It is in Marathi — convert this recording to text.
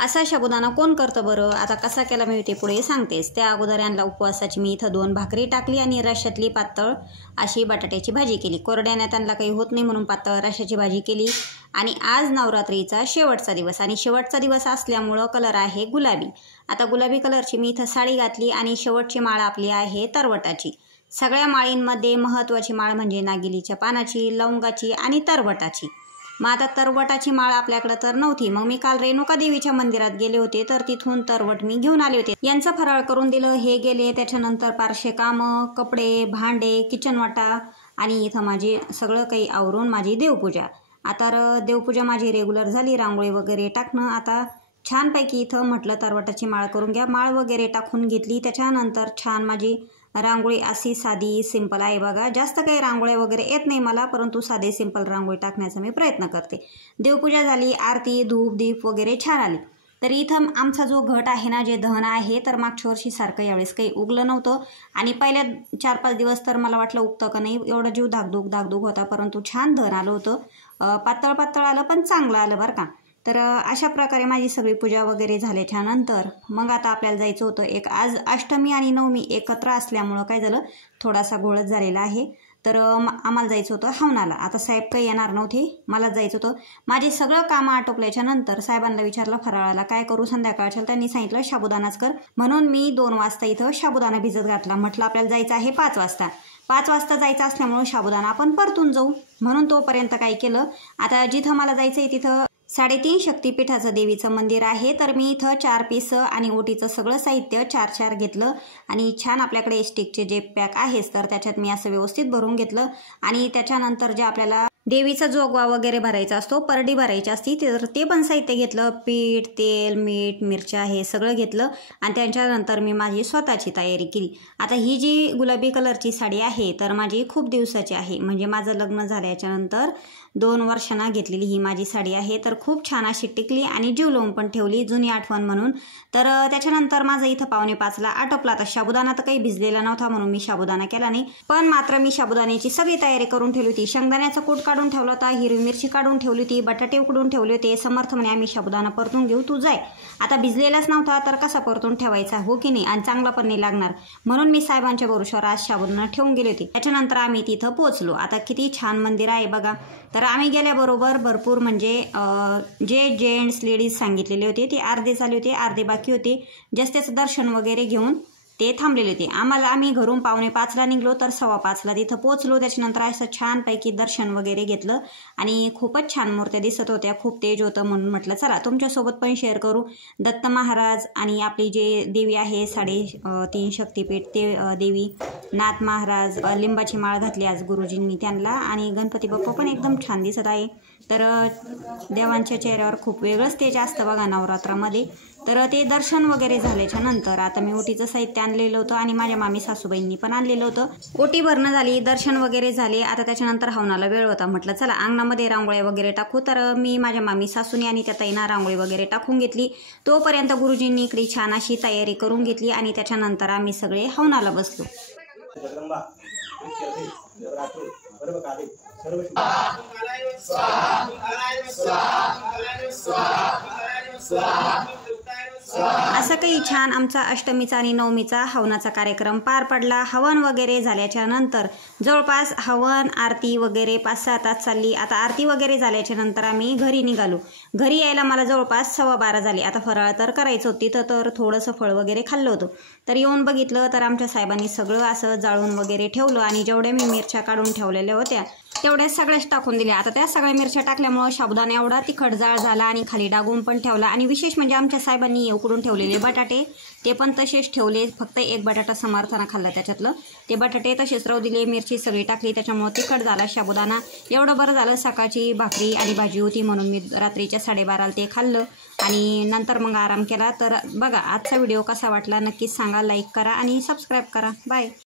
असा साबुदाणा कोण करतं बरं? आता कसा केला मी ते पुढे सांगतेच. त्या अगोदर यांना उपवासाची मी इथं 2 भाकरी टाकली आणि रश्श्यातली पातळ अशी बटाट्याची भाजी केली. कोरड्याने त्यांना काही होत नाही म्हणून पातळ रश्श्याची भाजी केली. आणि आज नवरात्रीचा शेवटचा दिवस आणि शेवटचा दिवस असल्यामुळं कलर आहे गुलाबी. आता गुलाबी कलरची मी इथं साडी घातली आणि शेवटची माळ आपली आहे तरवटाची. सगळ्या माळींमध्ये महत्त्वाची माळ म्हणजे नागिलीच्या पानाची, लवंगाची आणि तरवटाची. मग आता तरवटाची माळ आपल्याकडे तर नव्हती. मग मी काल रेणुका देवीच्या मंदिरात गेले होते तर तिथून तरवट मी घेऊन आले होते. यांचं फराळ करून दिलं, हे गेले. त्याच्यानंतर पारशे कामं, कपडे, भांडे, किचन वाटा आणि इथं माझी सगळं काही आवरून माझी देवपूजा. आता देवपूजा माझी रेग्युलर झाली, रांगोळी वगैरे टाकणं. आता छानपैकी इथं म्हटलं तरवटाची माळ करून घ्या. माळ वगैरे टाकून घेतली. त्याच्यानंतर छान माझी रांगोळी अशी साधी सिंपल आहे बघा. जास्त काही रांगोळ्या वगैरे येत नाही मला, परंतु साधे सिंपल रांगोळी टाकण्याचा मी प्रयत्न करते. देवपूजा झाली, आरती, धूप, दीप वगैरे छान आली. तर इथं आमचा जो घट आहे ना, जे दहन आहे, तर मागच्या वर्षीसारखं यावेळेस काही उगलं नव्हतं. आणि पहिल्या 4-5 दिवस तर मला वाटलं उगतं का नाही, एवढा जीव धाकधूक होता. परंतु छान दहन आलं होतं. पातळ आलं पण चांगलं आलं बरं का. तर अशा प्रकारे माझी सगळी पूजा वगैरे झाल्याच्या नंतर मग आता आपल्याला जायचं होतं. आज अष्टमी आणि नवमी एकत्र असल्यामुळं काय झालं, थोडासा घोळच झालेला आहे. तर आम्हाला जायचं होतं हवनाला. आता साहेब काही येणार नव्हते, मलाच जायचं होतं. माझे सगळं कामं आटोपल्याच्या नंतर साहेबांना विचारलं फराळाला काय करू संध्याकाळच्या. त्यांनी सांगितलं साबुदाणाच कर. म्हणून मी 2 वाजता इथं साबुदाणा भिजत घातला. म्हटलं आपल्याला जायचं आहे 5 वाजता. 5 वाजता जायचं असल्यामुळं साबुदाणा आपण परतून जाऊ. म्हणून तोपर्यंत काय केलं, आता जिथं मला जायचं आहे तिथं 3.5 शक्तिपीठाचं देवीचं मंदिर आहे. तर मी इथं 4 पीस आणि ओटीचं सगळं साहित्य 4-4 घेतलं आणि छान आपल्याकडे स्टिकचे जे पॅक आहेच तर त्याच्यात मी असं व्यवस्थित भरून घेतलं. आणि त्याच्यानंतर जे आपल्याला देवीचा जोगवा वगैरे भरायचा असतो, परडी भरायची असती, तर ते पण साहित्य घेतलं. पीठ, तेल, मीठ, मिरच्या हे सगळं घेतलं. आणि त्याच्यानंतर मी माझी स्वतःची तयारी केली. आता ही जी गुलाबी कलरची साडी आहे तर माझी खूप दिवसाची आहे, म्हणजे माझं लग्न झाल्याच्या नंतर 2 वर्षांना घेतलेली ही माझी साडी आहे. तर खूप छान अशी टिकली आणि जीव लावून पण ठेवली, जुनी आठवण म्हणून. तर त्याच्यानंतर माझं इथं 4:45ला आटोपला. आता साबुदाणा तर काही भिजलेला नव्हता म्हणून मी साबुदाणा केला नाही, पण मात्र मी साबुदाण्याची सगळी तयारी करून ठेवली होती. शेंगदाण्याचा कूट काढून ठेवला होता, हिरवी मिरची काढून ठेवली होती, बटाटे उकडून ठेवले होते. समर्थ म्हणे आम्ही साबुदाणा परतून घेऊ, तू जाय. आता भिजलेलाच नव्हता तर कसा परतून ठेवायचा, हो की नाही, आणि चांगला पण नाही लागणार. म्हणून मी साहेबांच्या भरोशावर आज साबुदाणा ठेवून गेले होते. त्याच्यानंतर आम्ही तिथं पोहोचलो. आता किती छान मंदिर आहे बघा. तर आम्ही गेल्याबरोबर भरपूर म्हणजे जे जेंट्स लेडीज सांगितलेले होते ते अर्धे झाले होते, अर्धे बाकी होते. त्याचं दर्शन वगैरे घेऊन ते थांबलेले होते. आम्ही घरून 4:45ला निघलो तर 5:15ला तिथं पोहोचलो. त्याच्यानंतर असं छानपैकी दर्शन वगैरे घेतलं आणि खूपच छान मूर्त्या दिसत होत्या. खूप तेज होतं म्हणून म्हटलं चला तुमच्यासोबत पण शेअर करू. दत्त महाराज आणि आपली जे देवी आहे 3.5 शक्तिपीठ ते देवी, नाथ महाराज, लिंबाची माळ घातली आज गुरुजींनी त्यांना, आणि गणपती बाप्पा पण एकदम छान दिसत आहे. तर देवांच्या चेहऱ्यावर खूप वेगळंच तेज असतं बघा नवरात्रामध्ये. तर ते दर्शन वगैरे झाल्याच्या नंतर आता मी ओटीचं साहित्य आणलेलं होतं आणि माझ्या मामी सासूबाईंनी पण आणलेलं होतं. ओटी भरणं झाली, दर्शन वगैरे झाले. आता त्याच्यानंतर हवनाला वेळ होता. म्हटलं चला अंगणामध्ये रांगोळ्या वगैरे टाकू. तर मी माझ्या मामी सासूनी आणि त्या ताईंना रांगोळी वगैरे टाकून घेतली. तोपर्यंत गुरुजींनी इकडे छान अशी तयारी करून घेतली आणि त्याच्यानंतर आम्ही सगळे हवनाला बसलो. असं काही छान आमचा अष्टमीचा आणि नवमीचा हवनाचा कार्यक्रम पार पडला. हवन वगैरे झाल्याच्या नंतर जवळपास हवन आरती वगैरे 5-6 तास चालली. आता आरती वगैरे झाल्याच्या नंतर आम्ही घरी निघालो. घरी यायला मला जवळपास 12:15 झाले. आता फराळ तर करायचं होती तर थोडंसं फळ वगैरे खाल्लं होतं. तर येऊन बघितलं तर आमच्या साहेबांनी सगळं असं जाळून वगैरे ठेवलं आणि जेवढ्या मी मिरच्या काढून ठेवलेल्या होत्या तेवढ्या सगळ्याच टाकून दिल्या. आता त्या सगळ्या मिरच्या टाकल्यामुळं साबुदाणा एवढा तिखट जाळ झाला आणि खाली डागून पण ठेवला. आणि विशेष म्हणजे आमच्या साहेबांनी उकडून ठेवलेले बटाटे ते पण तसेच ठेवले. फक्त एक बटाटा समर्थानं खाल्ला त्याच्यातलं. ते बटाटे तसेच राहू दिले. मिरची सगळी टाकली त्याच्यामुळं तिखट झाला साबुदाणा. एवढं बरं झालं सकाळची भाकरी आणि भाजी होती म्हणून मी रात्रीच्या 12:30ला ते खाल्लं आणि नंतर मग आराम केला. तर बघा आजचा व्हिडिओ कसा वाटला नक्कीच सांगा, लाईक करा आणि सबस्क्राईब करा. बाय.